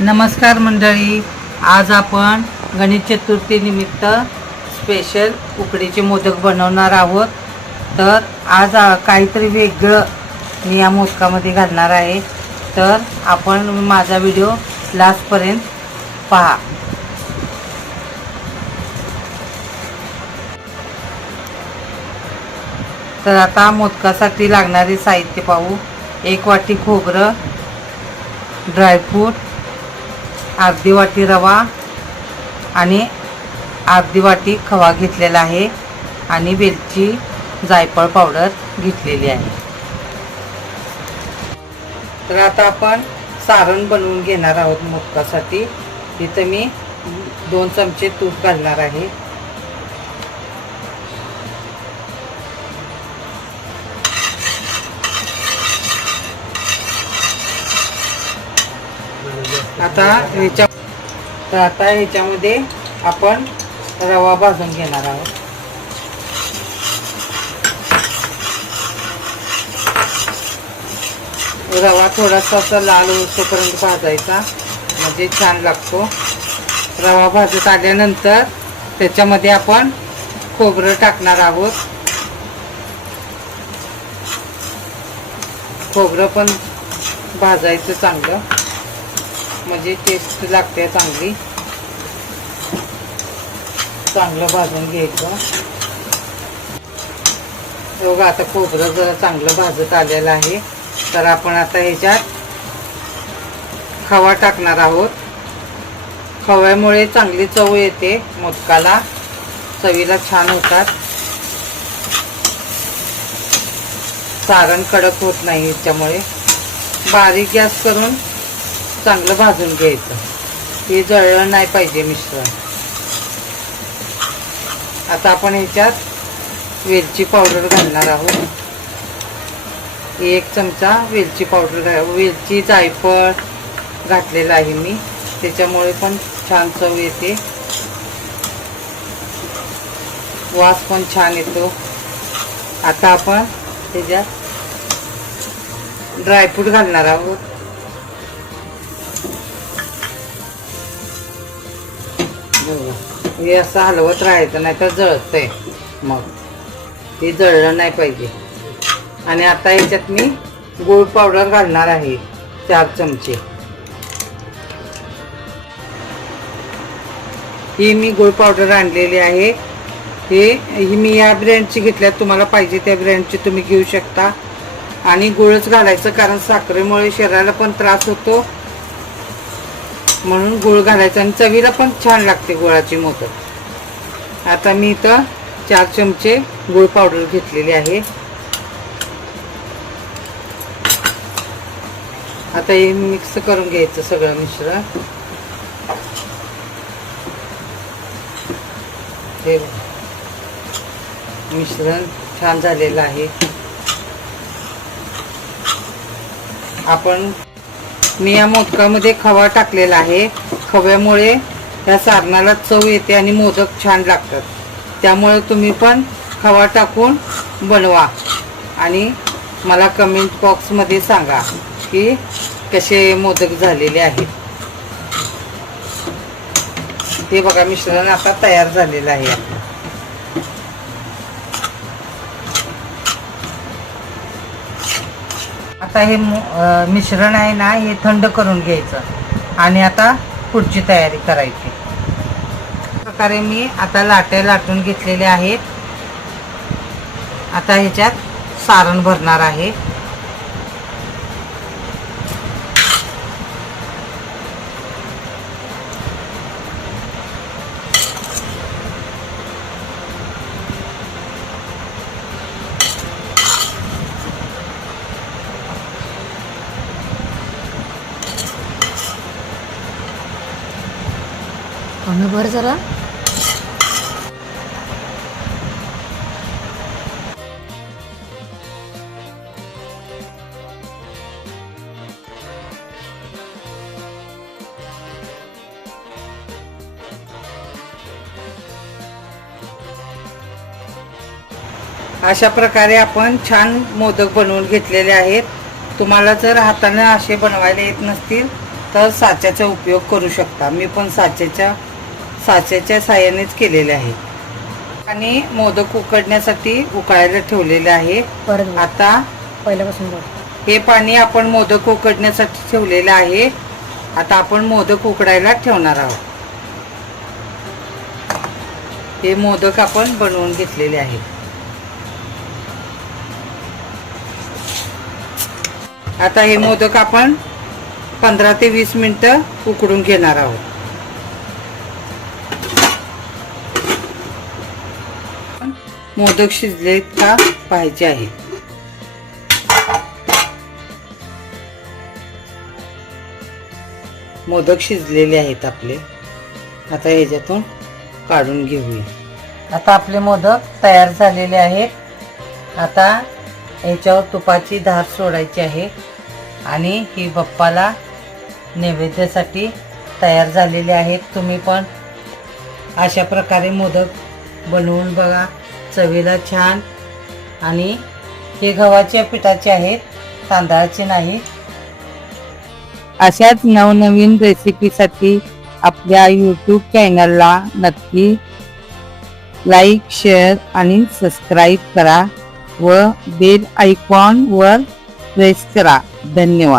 नमस्कार मंडळी, आज आपण गणेश चतुर्थी निमित्त स्पेशल उकडीचे मोदक बनवणार आहोत। तर आज काहीतरी वेगळं मी या मोदकामध्ये घालणार आहे, तर आपण माझा व्हिडिओ लास्टपर्यंत पहा। तर आता मोदकासाठी लागणारे साहित्य पाहू। 1 वाटी खोबरं, ड्रायफ्रूट, अर्धी वाटी रवा आणि अर्धी वाटी खवा घेतलेला आहे आणि वेलची जायफळ पावडर घेतलेली आहे। तर आता आपण सारण बनवून घेणार आहोत मोदकासाठी। इथे मी 2 चमचे तूप घालणार आहे। आता ह्याच्यामध्ये आपण रवा भाजून घेणार आहोत। रवा थोडासा लाल होईपर्यंत भाजायचा, म्हणजे छान लागतो। रवा भाजत आल्यानंतर त्याच्यामध्ये आपण खोबरं टाकणार आहोत। खोबरं पण भाजायचं चांगलं, म्हणजे टेस्ट लागते चांगली। चांगलं भाजून घ्यायचं। बघा आता खोबरं जरा चांगलं भाजत आलेलं आहे। तर आपण आता ह्याच्यात खवा टाकणार आहोत। खव्यामुळे चांगली चव येते मोदकाला, चवीला छान होतात। सारण कडक होत नाही याच्यामुळे। बारीक गॅस करून चांगलं भाजून घ्यायचं, हे जळलं नाही पाहिजे मिश्रण। आता आपण ह्याच्यात वेलची पावडर घालणार आहोत। 1 चमचा वेलची पावडर वेलची जायफळ घातलेला आहे मी, त्याच्यामुळे पण छान चव येते, वास पण छान येतो। आता आपण त्याच्यात ड्रायफ्रूट घालणार आहोत। हे असं हलवत राहायचं, नाही तर जळतंय, मग हे जळलं नाही पाहिजे। आणि आता ह्याच्यात मी गूळ पावडर घालणार आहे 4 चमचे। ही मी गूळ पावडर आणलेली आहे। ही मी या ब्रँडची घेतल्या, तुम्हाला पाहिजे त्या ब्रँडची तुम्ही घेऊ शकता। आणि गूळच घालायचं, कारण साखरेमुळे शरीराला पण त्रास होतो, म्हणून गूळ घालायचा आणि चवीला पण छान लागते गुळाची मोदक। आता मी इथं 4 चमचे गूळ पावडर घेतलेली आहे। आता हे मिक्स करून घ्यायचं सगळं मिश्रण। हे मिश्रण छान झालेलं आहे। मी या मोदकामध्ये खवा टाकलेला आहे। खव्यामुळे या सारणाला चव येते आणि मोदक छान लागतात, त्यामुळे तुम्ही पण खवा टाकून बनवा आणि मला कमेंट बॉक्समध्ये सांगा की कसे मोदक झालेले आहेत। ते बघा मिश्रण आता तयार झालेलं आहे। आता हे मिश्रण आहे ना, हे थंड करून घ्यायचं आणि आता पुढची तयारी करायची। प्रकारे मी आता लाट्या लाटून घेतलेल्या आहेत। आता ह्याच्यात सारण भरणार आहे। भर जरा अशा प्रकारे आपण छान मोदक बनवून घेतलेले आहेत। तुम्हाला जर हाताने असे बनवायला येत नसतील तर साच्याचा उपयोग करू शकता. मी पण साच्याच्या साह्यानेच केलेले आहे. आणि मोदक उकडण्यासाठी उकळायला ठेवलेले आहे. आता पहिल्यापासून हे पाणी आपण मोदक उकडण्यासाठी ठेवलेलं आहे. आता आपण मोदक उकडायला ठेवणार आहोत. हे मोदक आपण बनवून घेतलेले आहेत. आता हे मोदक आपण 15 ते 20 मिनिटं उकडून घेणार आहोत. मोदक शिजलेत का पाहायचे आहे. मोदक शिजलेले आहेत आपले. आता ह्याच्यातून काढून घेऊया. आता आपले मोदक तयार झालेले आहेत. आता ह्याच्यावर तुपाची धार सोडायची आहे आणि ही बाप्पाला नैवेद्यासाठी तयार झालेले आहेत. तुम्ही पण अशा प्रकारे मोदक बनवून बघा. चवीला छान. आणि हे गव्हाच्या पिठाचे आहेत, तांदळाचे नाही. अशाच नवनवीन रेसिपीसाठी आपल्या यूट्यूब चॅनलला नक्की लाईक, शेअर आणि सबस्क्राईब करा व बेल आयकॉनवर प्रेस करा. धन्यवाद.